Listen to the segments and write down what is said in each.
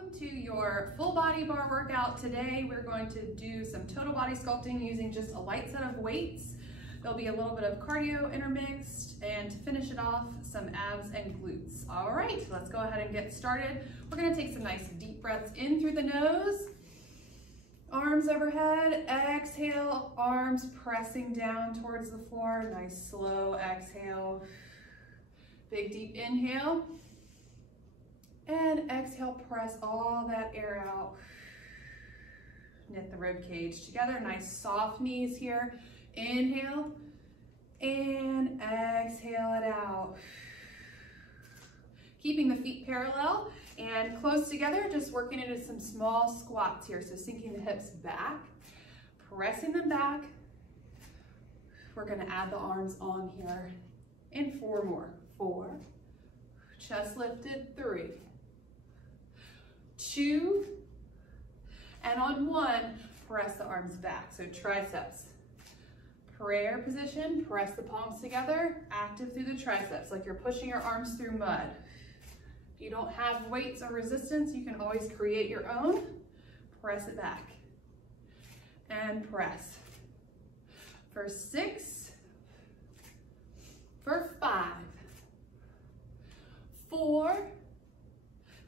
Welcome to your full body bar workout. Today we're going to do some total body sculpting using just a light set of weights. There'll be a little bit of cardio intermixed, and to finish it off, some abs and glutes. All right, let's go ahead and get started. We're gonna take some nice deep breaths in through the nose, arms overhead, exhale, arms pressing down towards the floor. Nice slow exhale, big deep inhale. And exhale, press all that air out. Knit the rib cage together. Nice soft knees here. Inhale and exhale it out. Keeping the feet parallel and close together, just working into some small squats here. So sinking the hips back, pressing them back. We're gonna add the arms on here. And 4 more. 4, chest lifted, 3, 2, and on 1, press the arms back. So triceps, prayer position, press the palms together, active through the triceps, like you're pushing your arms through mud. If you don't have weights or resistance, you can always create your own. Press it back and press. For 6, for 5, 4,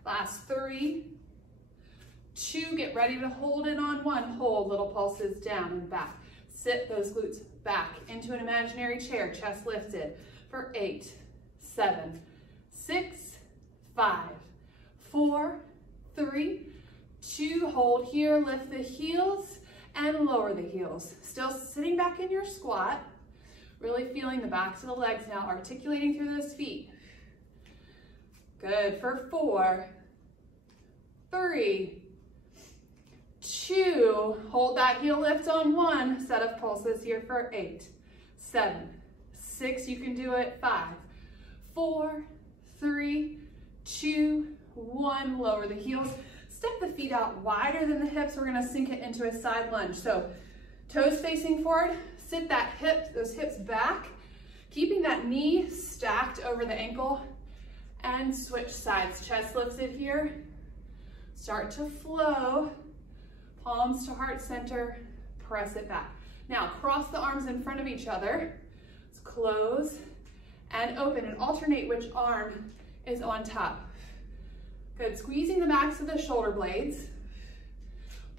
last 3, 2, get ready to hold it on 1, hold, little pulses down and back. Sit those glutes back into an imaginary chair, chest lifted, for 8, 7, 6, 5, 4, 3, 2, hold here, lift the heels and lower the heels. Still sitting back in your squat, really feeling the backs of the legs now, articulating through those feet. Good, for 4, 3, 2, hold that heel lift on 1, set of pulses here for 8, 7, 6, you can do it, 5, 4, 3, 2, 1, lower the heels, step the feet out wider than the hips, we're gonna sink it into a side lunge. So toes facing forward, sit that hip, those hips back, keeping that knee stacked over the ankle, and switch sides, chest lifted here, start to flow, palms to heart center, press it back. Now cross the arms in front of each other, let's close and open and alternate which arm is on top. Good, squeezing the backs of the shoulder blades,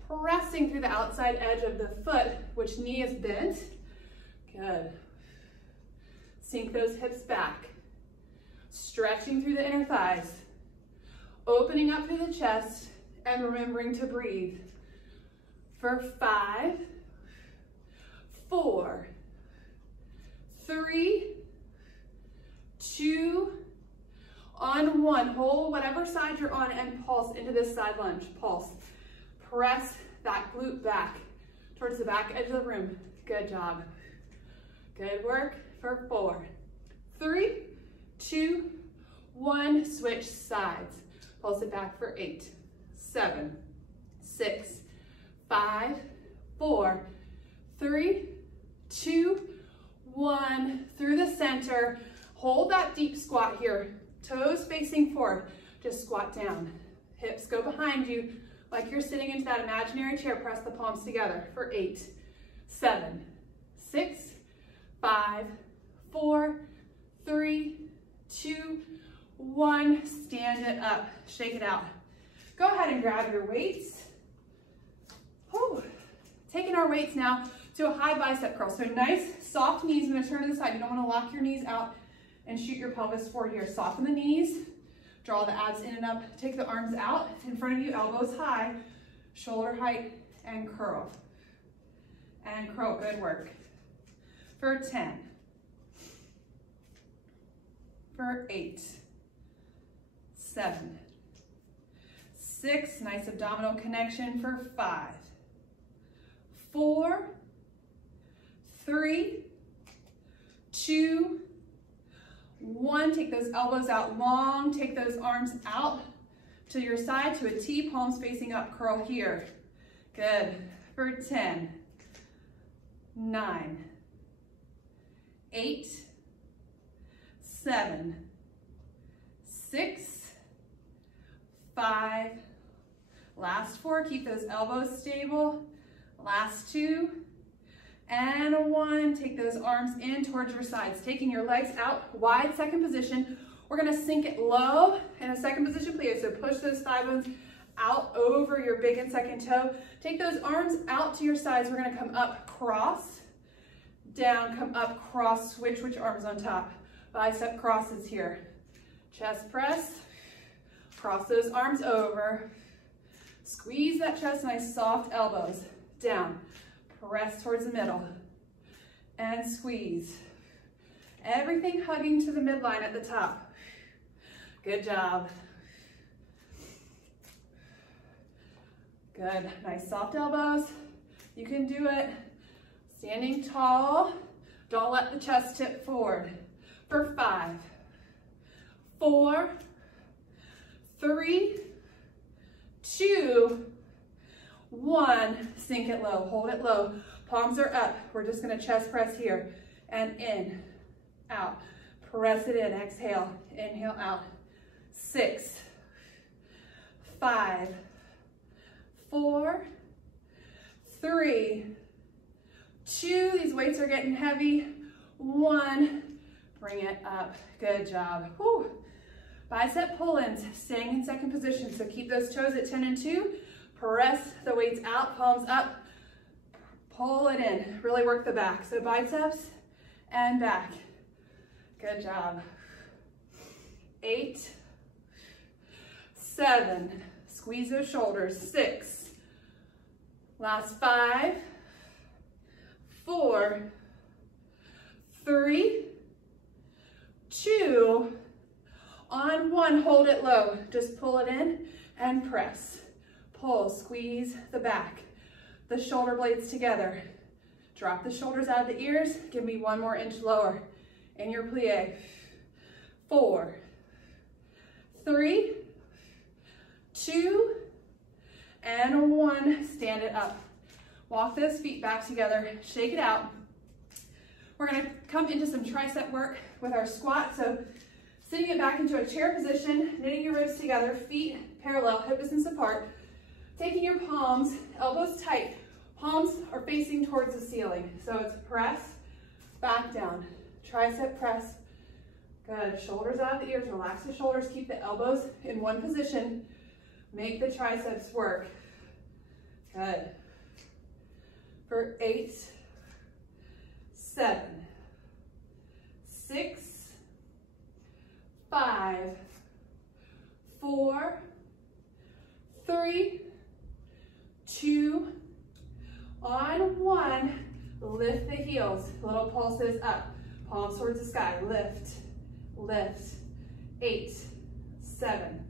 pressing through the outside edge of the foot, which knee is bent, good. Sink those hips back. Stretching through the inner thighs, opening up through the chest, and remembering to breathe. For 5, 4, 3, 2, on 1, hold whatever side you're on and pulse into this side lunge, pulse. Press that glute back towards the back edge of the room. Good job. Good work for 4, 3, 2, 1, switch sides. Pulse it back for 8, 7, 6, 5, 4, 3, 2, 1. Through the center, hold that deep squat here. Toes facing forward, just squat down. Hips go behind you like you're sitting into that imaginary chair. Press the palms together for 8, 7, 6, 5, 4, 3, 2, 1, stand it up, shake it out. Go ahead and grab your weights. Whew. Taking our weights now to a high bicep curl. So nice, soft knees. I'm gonna turn to the side. You don't wanna lock your knees out and shoot your pelvis forward here. Soften the knees, draw the abs in and up. Take the arms out in front of you, elbows high, shoulder height, and curl. And curl, good work. For 10. For 8, 7, 6, nice abdominal connection for 5, 4, 3, 2, 1. Take those elbows out long, take those arms out to your side to a T, palms facing up, curl here. Good. For 10, 9, 8, 7, 6, 5, Last 4, keep those elbows stable. Last 2, and 1. Take those arms in towards your sides, taking your legs out, wide second position. We're gonna sink it low in a second position plie. So push those thigh bones out over your big and second toe. Take those arms out to your sides. We're gonna come up, cross, down, come up, cross, switch which arm's on top. Bicep crosses here. Chest press, cross those arms over. Squeeze that chest, nice soft elbows. Down, press towards the middle, and squeeze. Everything hugging to the midline at the top. Good job. Good, nice soft elbows. You can do it standing tall. Don't let the chest tip forward. For 5, 4, 3, 2, 1, sink it low, hold it low. Palms are up. We're just gonna chest press here. And in, out. Press it in, exhale, inhale, out. 6, 5, 4, 3, 2, these weights are getting heavy. 1, bring it up, good job. Whew. Bicep pull-ins, staying in second position. So keep those toes at 10 and 2. Press the weights out, palms up, pull it in. Really work the back. So biceps and back. Good job. 8, 7, squeeze those shoulders. 6, last 5, 4, 3, 2, on 1, hold it low. Just pull it in and press. Pull, squeeze the back, the shoulder blades together. Drop the shoulders out of the ears. Give me 1 more inch lower in your plie. 4, 3, 2, and 1. Stand it up. Walk those feet back together. Shake it out. We're going to come into some tricep work with our squat. So sitting it back into a chair position, knitting your ribs together, feet parallel, hip distance apart. Taking your palms, elbows tight, palms are facing towards the ceiling. So it's press, back down, tricep press. Good, shoulders out of the ears, relax the shoulders, keep the elbows in one position. Make the triceps work. Good. For 8, 7, 6, 5, 4, 3, 2, on 1, lift the heels, little pulses up, palms towards the sky, lift, lift. 8, 7,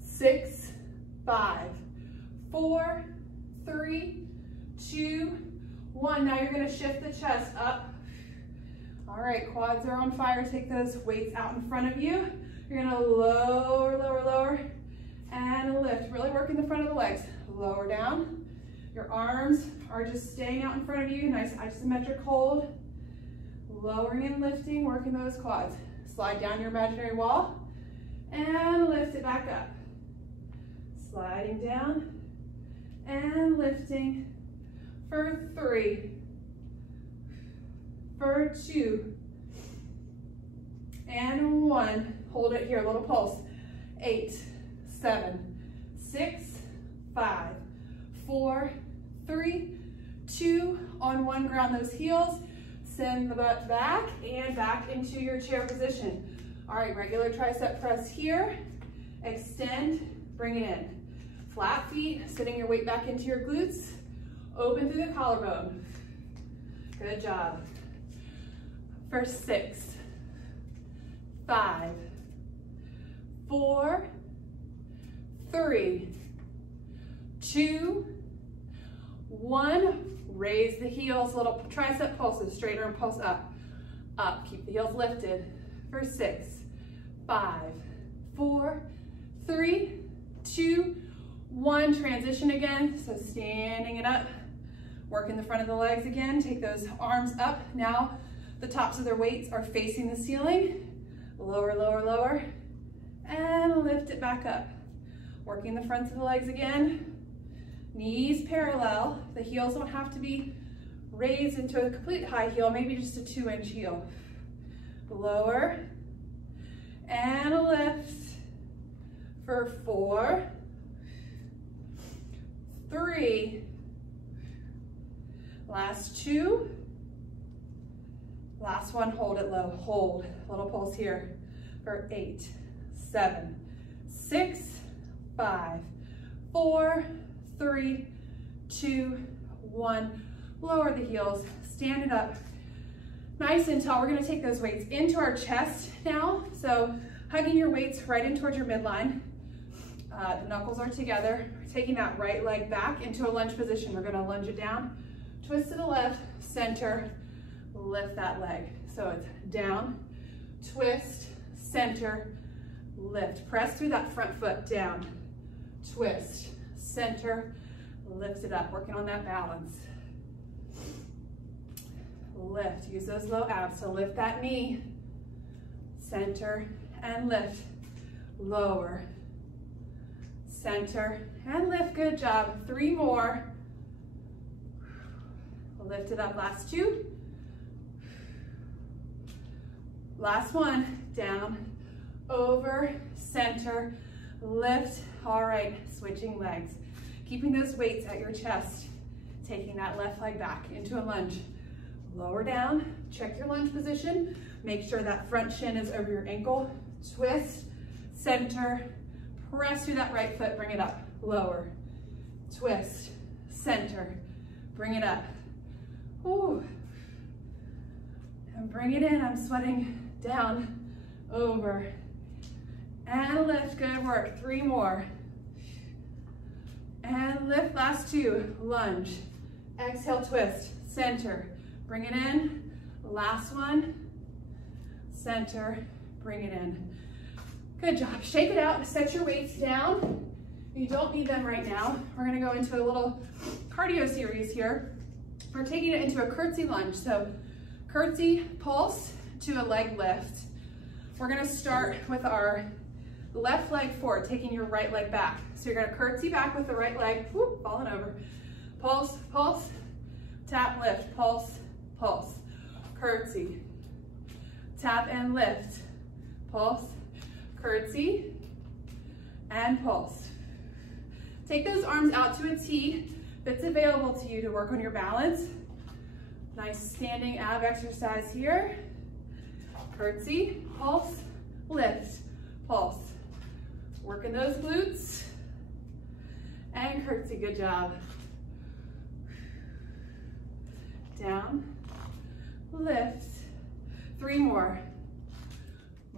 6, 5, 4, 3, 2, 1. Now you're gonna shift the chest up. All right, quads are on fire. Take those weights out in front of you. You're gonna lower, lower, lower, and lift. Really working the front of the legs. Lower down. Your arms are just staying out in front of you. Nice isometric hold. Lowering and lifting, working those quads. Slide down your imaginary wall and lift it back up. Sliding down and lifting for 3, for 2, and 1. Hold it here, little pulse. 8, 7, 6, 5, 4, 3, 2, on 1. Ground those heels. Send the butt back and back into your chair position. All right, regular tricep press here. Extend, bring it in. Flat feet, sitting your weight back into your glutes. Open through the collarbone. Good job. For 6, 5, 4, 3, 2, 1. Raise the heels, little tricep pulses, straight arm pulse up, up. Keep the heels lifted. For 6, 5, 4, 3, 2, 1. Transition again. So standing it up, working the front of the legs again. Take those arms up. Now the tops of their weights are facing the ceiling. Lower, lower, lower, and lift it back up. Working the fronts of the legs again. Knees parallel. The heels don't have to be raised into a complete high heel, maybe just a 2-inch heel. Lower and lift for 4, 3, last 2, last one, hold it low, hold, little pulse here for 8, 7, 6, 5, 4, 3, 2, 1, lower the heels, stand it up, nice and tall. We're gonna take those weights into our chest now, so hugging your weights right in towards your midline. The knuckles are together. We're taking that right leg back into a lunge position. We're gonna lunge it down, twist to the left, center, lift that leg. So it's down, twist, center, lift. Press through that front foot, down, twist, center, lift it up. Working on that balance. Lift, use those low abs to lift that knee, center and lift, lower, center and lift, good job. 3 more, lift it up, last 2, last 1, down, over, center, lift. All right, switching legs, keeping those weights at your chest, taking that left leg back into a lunge. Lower down, check your lunge position. Make sure that front shin is over your ankle. Twist, center, press through that right foot, bring it up. Lower, twist, center, bring it up. Ooh. And bring it in, I'm sweating. Down, over, and lift, good work. 3 more. And lift, last 2, lunge. Exhale, twist, center. Bring it in, last one, center, bring it in. Good job, shake it out, set your weights down. You don't need them right now. We're gonna go into a little cardio series here. We're taking it into a curtsy lunge. So curtsy, pulse to a leg lift. We're gonna start with our left leg forward, taking your right leg back. So you're gonna curtsy back with the right leg, whoop, falling over. Pulse, pulse, tap, lift, pulse, pulse, curtsy, tap and lift, pulse, curtsy, and pulse. Take those arms out to a T if it's available to you to work on your balance. Nice standing ab exercise here. Curtsy, pulse, lift, pulse. Working those glutes, and curtsy, good job. Down, lift, 3 more.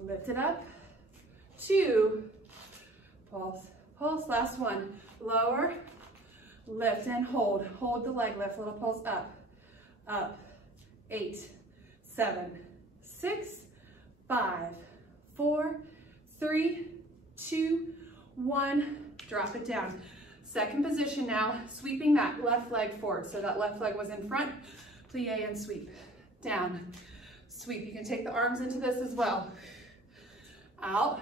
Lift it up, 2, pulse, pulse, last 1. Lower, lift and hold. Hold the leg lift, little pulse up, up. 8, 7, 6, 5, 4, 3, 2, 1. Drop it down. Second position now, sweeping that left leg forward. So that left leg was in front. Plie and sweep, down, sweep. You can take the arms into this as well. Out,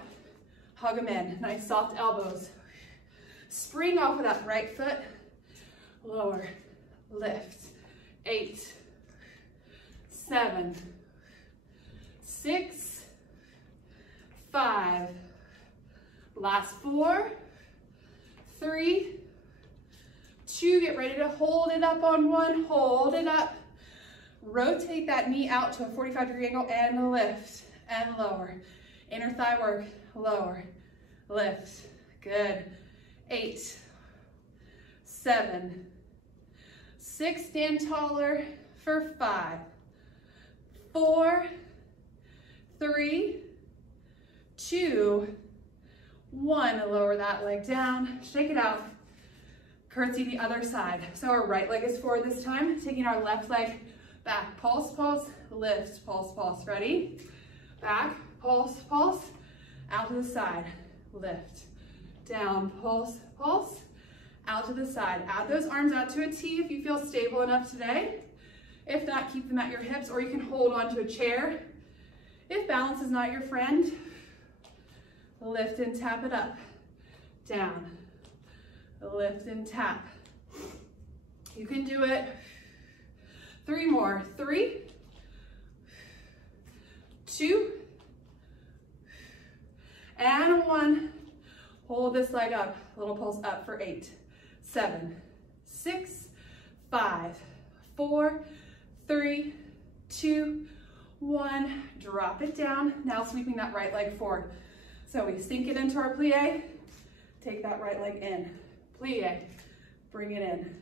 hug them in, nice soft elbows. Spring off of that right foot, lower, lift. 8, 7, 6, 5, last 4, 3, 2, get ready to hold it up on 1, hold it up. Rotate that knee out to a 45-degree angle and lift and lower. Inner thigh work, lower, lift, good. 8, 7, 6, stand taller for 5, 4, 3, 2, 1. Lower that leg down, shake it out. Curtsy the other side. So our right leg is forward this time, taking our left leg back. Pulse, pulse, lift, pulse, pulse. Ready? Back, pulse, pulse, out to the side, lift, down, pulse, pulse, out to the side. Add those arms out to a T if you feel stable enough today. If not, keep them at your hips, or you can hold onto a chair. If balance is not your friend, lift and tap it up, down, lift and tap, You can do it. 3 more. 3, 2, and 1. Hold this leg up. Little pulse up for 8, 7, 6, 5, 4, 3, 2, 1. Drop it down. Now sweeping that right leg forward. So we sink it into our plie. Take that right leg in. Plie. Bring it in.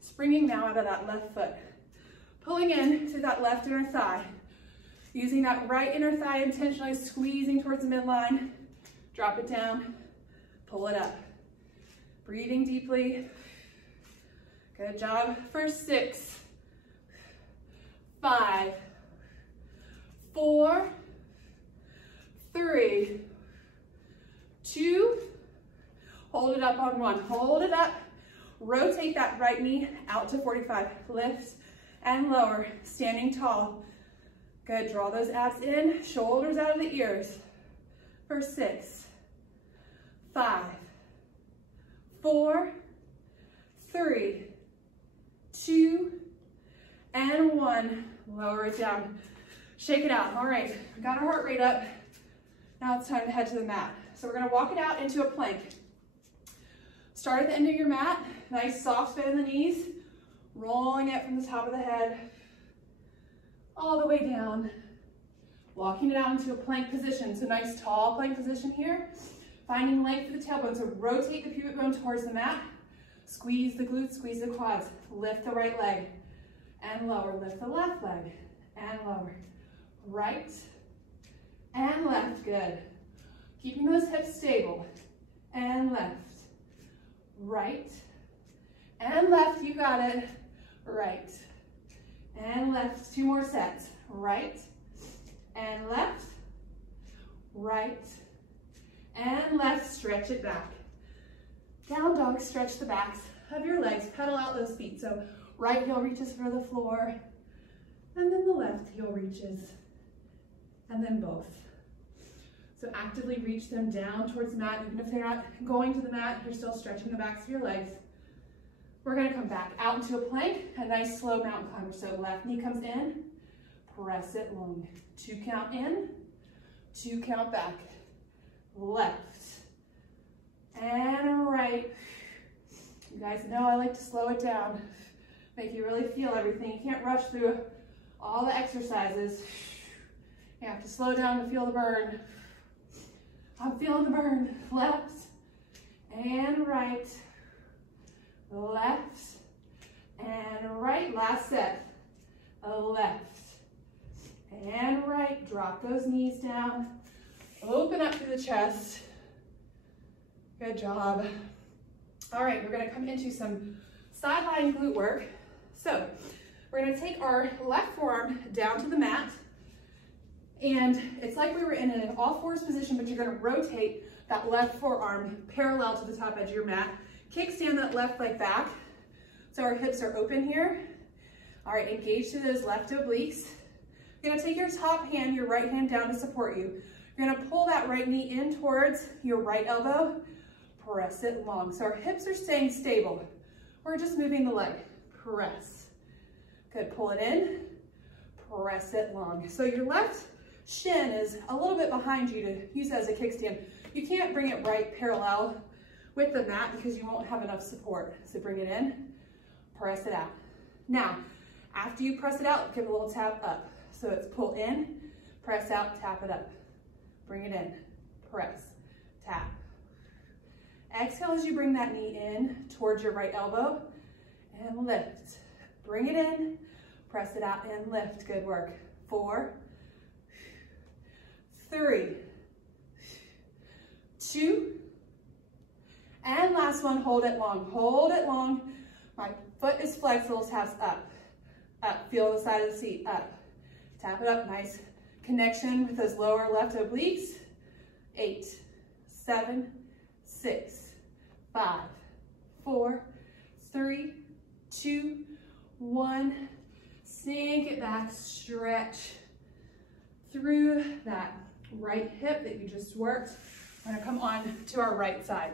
Springing now out of that left foot. Pulling in to that left inner thigh. Using that right inner thigh intentionally squeezing towards the midline. Drop it down. Pull it up. Breathing deeply. Good job for 6, 5, 4, 3, 2, hold it up on 1. Hold it up. Rotate that right knee out to 45. Lift and lower, standing tall. Good, draw those abs in, shoulders out of the ears. For 6, 5, 4, 3, 2, and 1. Lower it down. Shake it out. All right, we got our heart rate up. Now it's time to head to the mat. So we're gonna walk it out into a plank. Start at the end of your mat. Nice soft bend in the knees. Rolling it from the top of the head all the way down. Walking it out into a plank position. So nice tall plank position here. Finding length for the tailbone. So rotate the pubic bone towards the mat. Squeeze the glutes, squeeze the quads. Lift the right leg and lower. Lift the left leg and lower. Right and left. Good. Keeping those hips stable. And left. Right and left. You got it. Right and left. 2 more sets. Right and left. Right and left. Stretch it back. Down dog. Stretch the backs of your legs. Pedal out those feet. So right heel reaches for the floor, and then the left heel reaches, and then both. So actively reach them down towards the mat. Even if they're not going to the mat, you're still stretching the backs of your legs. We're gonna come back out into a plank, a nice slow mountain climber. So left knee comes in, press it long. 2 count in, 2 count back. Left and right. You guys know I like to slow it down, make you really feel everything. You can't rush through all the exercises. You have to slow down to feel the burn. I'm feeling the burn. Left and right. Left and right. Last set. Left and right. Drop those knees down. Open up through the chest. Good job. All right, we're gonna come into some sideline glute work. So we're gonna take our left forearm down to the mat, and it's like we were in an all-fours position, but you're gonna rotate that left forearm parallel to the top edge of your mat. Kickstand that left leg back, so our hips are open here. All right, engage through those left obliques. You're gonna take your top hand, your right hand down to support you. You're gonna pull that right knee in towards your right elbow, press it long. So our hips are staying stable. We're just moving the leg. Press. Good, pull it in, press it long. So your left shin is a little bit behind you to use it as a kickstand. You can't bring it right parallel with the mat because you won't have enough support. So bring it in, press it out. Now, after you press it out, give a little tap up. So it's pull in, press out, tap it up. Bring it in, press, tap. Exhale as you bring that knee in towards your right elbow and lift. Bring it in, press it out and lift. Good work. 4, 3, 2, and last one, hold it long. Hold it long. My foot is flexed, little taps up. Up, feel the side of the seat, up. Tap it up, nice connection with those lower left obliques. 8, 7, 6, 5, 4, 3, 2, 1. Sink it back, stretch through that right hip that you just worked. We're gonna come on to our right side.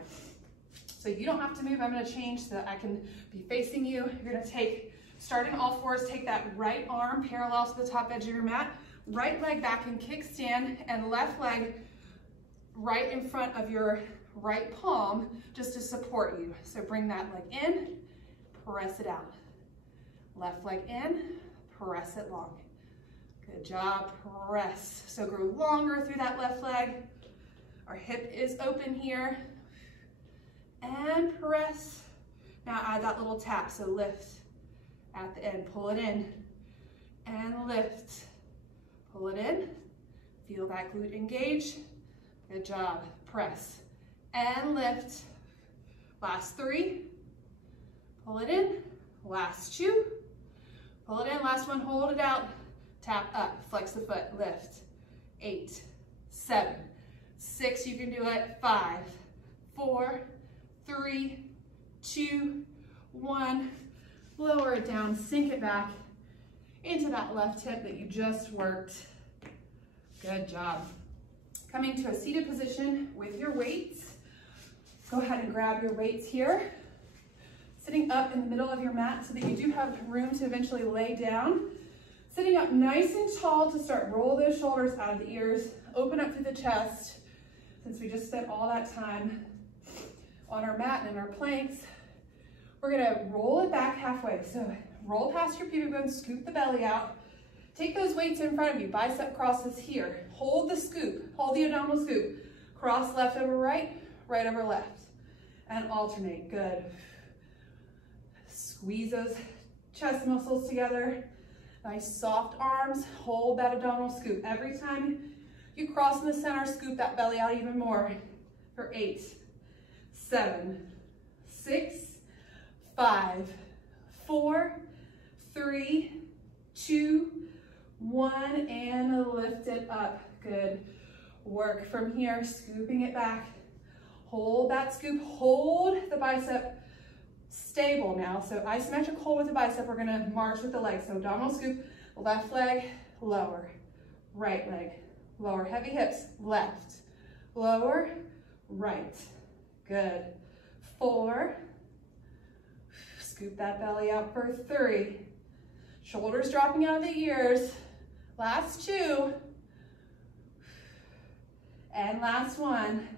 So you don't have to move. I'm going to change so that I can be facing you. You're going to take, starting all fours, take that right arm parallel to the top edge of your mat, right leg back in kickstand, and left leg right in front of your right palm just to support you. So bring that leg in, press it out. Left leg in, press it long. Good job, press. So grow longer through that left leg. Our hip is open here. And press. Now add that little tap, so lift at the end, pull it in, and lift. Pull it in, feel that glute engage. Good job, press, and lift. Last 3, pull it in, last 2, pull it in, last one, hold it out, tap up, flex the foot, lift. 8, 7, 6, you can do it, 5, 4, 3, 2, 1. Lower it down, sink it back into that left hip that you just worked. Good job. Coming to a seated position with your weights. Go ahead and grab your weights here. Sitting up in the middle of your mat so that you do have room to eventually lay down. Sitting up nice and tall to start, roll those shoulders out of the ears, open up through the chest. Since we just spent all that time on our mat and our planks, we're gonna roll it back halfway. So roll past your pubic bone, scoop the belly out. Take those weights in front of you, bicep crosses here. Hold the scoop, hold the abdominal scoop. Cross left over right, right over left. And alternate, good. Squeeze those chest muscles together. Nice soft arms, hold that abdominal scoop. Every time you cross in the center, scoop that belly out even more. For 8, 7, 6, 5, 4, 3, 2, 1, and lift it up. Good work. From here, scooping it back. Hold that scoop, hold the bicep stable now. So isometric hold with the bicep, we're gonna march with the legs. So abdominal scoop, left leg, lower, right leg, lower, heavy hips, left, lower, right. Good. 4, scoop that belly out for 3. Shoulders dropping out of the ears. Last 2. And last 1.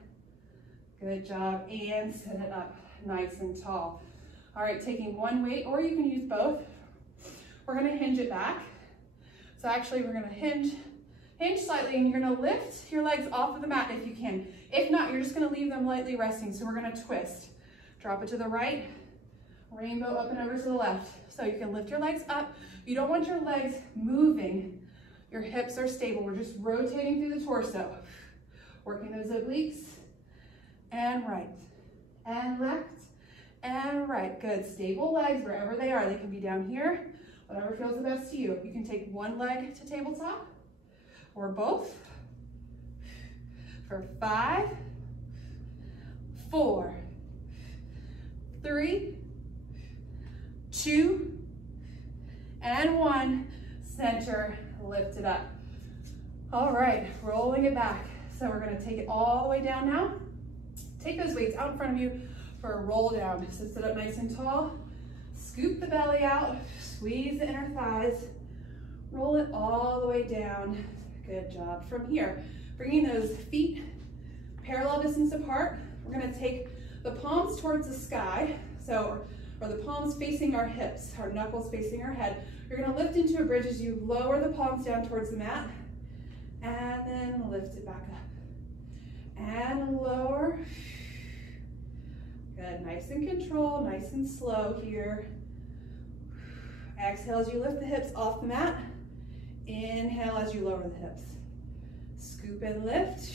Good job. And sit it up nice and tall. All right, taking one weight, or you can use both. We're gonna hinge it back. So actually we're gonna hinge slightly, and you're gonna lift your legs off of the mat if you can. If not, you're just gonna leave them lightly resting. So we're gonna twist. Drop it to the right, rainbow up and over to the left. So you can lift your legs up. You don't want your legs moving. Your hips are stable. We're just rotating through the torso. Working those obliques. And right, and left, and right. Good, stable legs wherever they are. They can be down here, whatever feels the best to you. You can take one leg to tabletop, or both. For 5, 4, 3, 2, and 1. Center, lift it up. All right, rolling it back. So we're gonna take it all the way down now. Take those weights out in front of you for a roll down. So sit up nice and tall, scoop the belly out, squeeze the inner thighs, roll it all the way down. Good job. From here, bringing those feet parallel distance apart, we're gonna take the palms towards the sky, or the palms facing our hips, our knuckles facing our head. You're gonna lift into a bridge as you lower the palms down towards the mat, and then lift it back up. And lower. Good, nice and controlled, nice and slow here. Exhale as you lift the hips off the mat. Inhale as you lower the hips. Scoop and lift.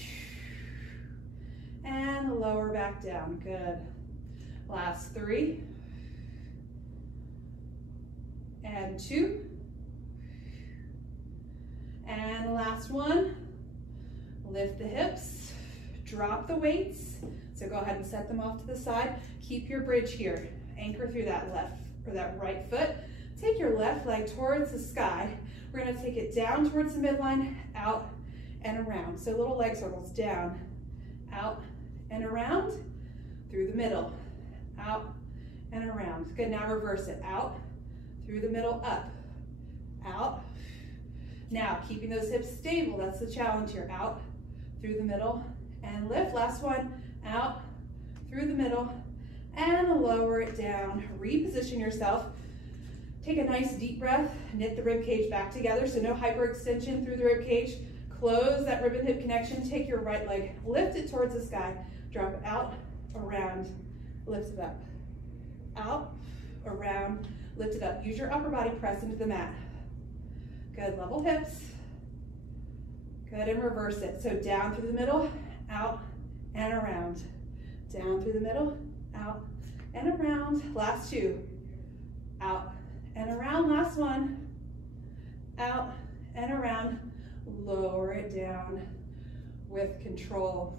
And lower back down, good. Last 3. And 2. And last 1. Lift the hips, drop the weights. So go ahead and set them off to the side. Keep your bridge here. Anchor through that left or that right foot. Take your left leg towards the sky. We're gonna take it down towards the midline, out and around. So little leg circles, down, out and around, through the middle, out, and around. Good, now reverse it. Out, through the middle, up, out. Now, keeping those hips stable, that's the challenge here. Out, through the middle, and lift. Last one, out, through the middle, and lower it down. Reposition yourself. Take a nice deep breath, knit the rib cage back together, so no hyperextension through the rib cage. Close that rib and hip connection. Take your right leg, lift it towards the sky, drop it out, around, lift it up. Out, around, lift it up. Use your upper body, press into the mat. Good, level hips. Good, and reverse it. So down through the middle, out, and around. Down through the middle, out, and around. Last two. Out, and around. Last one. Out, and around. Lower it down with control.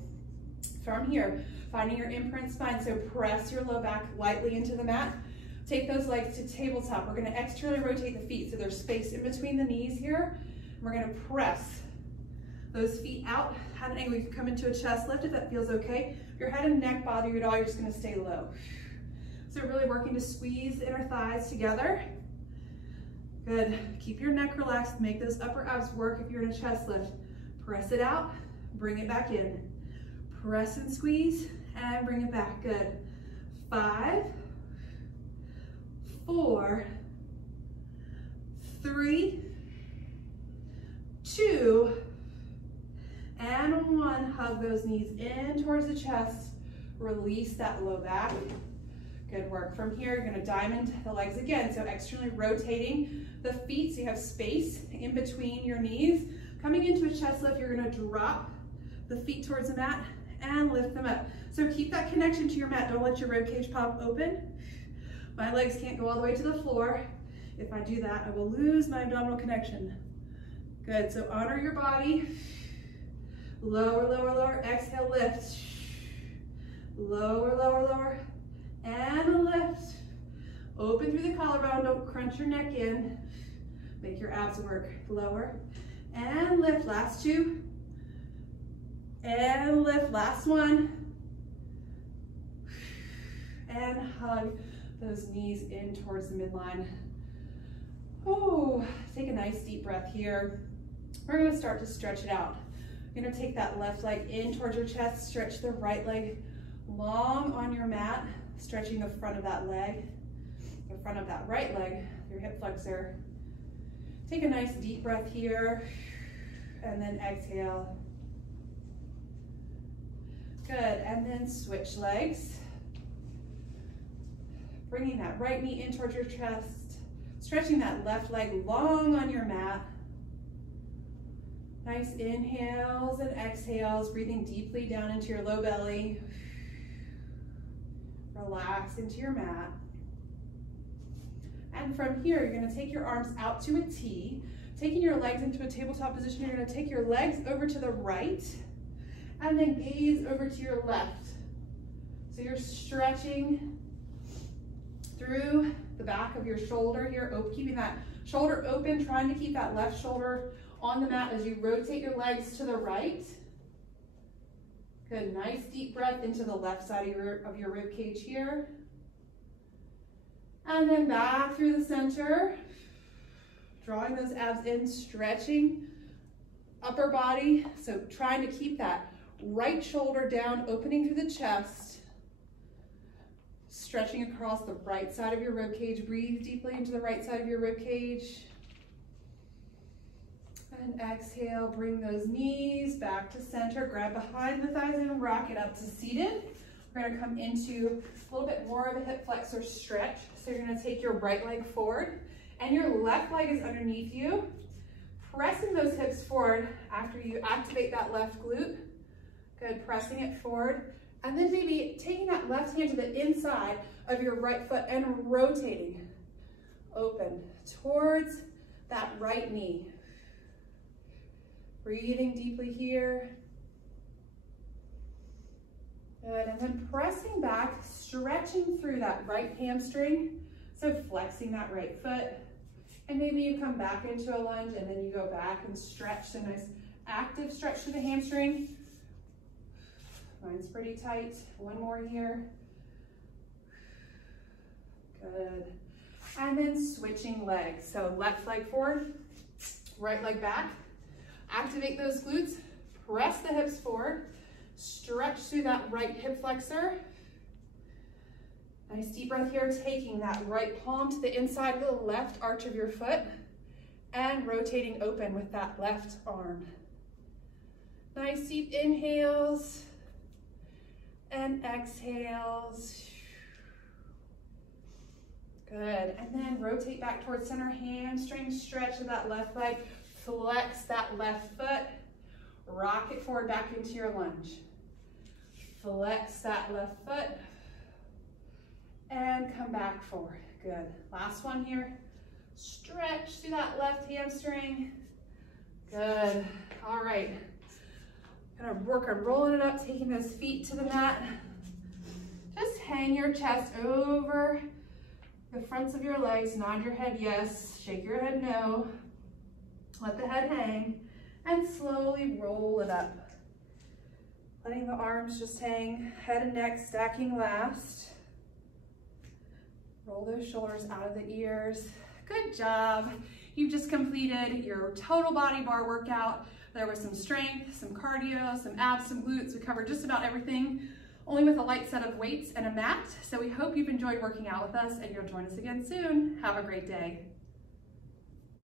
From here, finding your imprint spine, so press your low back lightly into the mat. Take those legs to tabletop. We're going to externally rotate the feet, so there's space in between the knees here. We're going to press those feet out at an angle. You can come into a chest lift if that feels okay. If your head and neck bother you at all, you're just going to stay low. So really working to squeeze the inner thighs together. Good. Keep your neck relaxed. Make those upper abs work if you're in a chest lift. Press it out, bring it back in. Press and squeeze, and bring it back. Good. 5, 4, 3, 2, and 1. Hug those knees in towards the chest. Release that low back. Good work. From here, you're going to diamond the legs again. So externally rotating the feet so you have space in between your knees. Coming into a chest lift, you're going to drop the feet towards the mat and lift them up. So keep that connection to your mat. Don't let your rib cage pop open. My legs can't go all the way to the floor. If I do that, I will lose my abdominal connection. Good. So honor your body. Lower, lower, lower. Exhale, lift. Lower, lower, lower. And lift. Open through the collarbone. Don't crunch your neck in. Make your abs work. Lower and lift. Last two. And lift. Last one. And hug those knees in towards the midline. Oh, take a nice deep breath here. We're going to start to stretch it out. You're going to take that left leg in towards your chest. Stretch the right leg long on your mat. Stretching the front of that leg, the front of that right leg, your hip flexor. Take a nice deep breath here, and then exhale. Good, and then switch legs. Bringing that right knee in towards your chest, stretching that left leg long on your mat. Nice inhales and exhales, breathing deeply down into your low belly. Relax into your mat. And from here, you're going to take your arms out to a T. Taking your legs into a tabletop position, you're going to take your legs over to the right and then gaze over to your left. So you're stretching through the back of your shoulder here, keeping that shoulder open, trying to keep that left shoulder on the mat as you rotate your legs to the right. Good, nice deep breath into the left side of your rib cage here. And then back through the center, drawing those abs in, stretching upper body. So trying to keep that right shoulder down, opening through the chest, stretching across the right side of your rib cage. Breathe deeply into the right side of your rib cage. And exhale, bring those knees back to center. Grab behind the thighs and rock it up to seated. We're going to come into a little bit more of a hip flexor stretch. So you're going to take your right leg forward and your left leg is underneath you. Pressing those hips forward after you activate that left glute. Good, pressing it forward. And then maybe taking that left hand to the inside of your right foot and rotating. Open towards that right knee. Breathing deeply here. Good, and then pressing back, stretching through that right hamstring. So flexing that right foot. And maybe you come back into a lunge and then you go back and stretch. So nice active stretch to the hamstring. Mine's pretty tight. One more here. Good. And then switching legs. So left leg forward, right leg back. Activate those glutes, press the hips forward, stretch through that right hip flexor. Nice deep breath here, taking that right palm to the inside of the left arch of your foot and rotating open with that left arm. Nice deep inhales and exhales. Good, and then rotate back towards center, hamstring stretch of that left leg. Flex that left foot, rock it forward back into your lunge. Flex that left foot, and come back forward. Good. Last one here. Stretch through that left hamstring. Good. All right. Gonna work on rolling it up, taking those feet to the mat. Just hang your chest over the fronts of your legs. Nod your head yes, shake your head no. Let the head hang and slowly roll it up. Letting the arms just hang, head and neck stacking last. Roll those shoulders out of the ears. Good job. You've just completed your total body bar workout. There was some strength, some cardio, some abs, some glutes. We covered just about everything, only with a light set of weights and a mat. So we hope you've enjoyed working out with us and you'll join us again soon. Have a great day.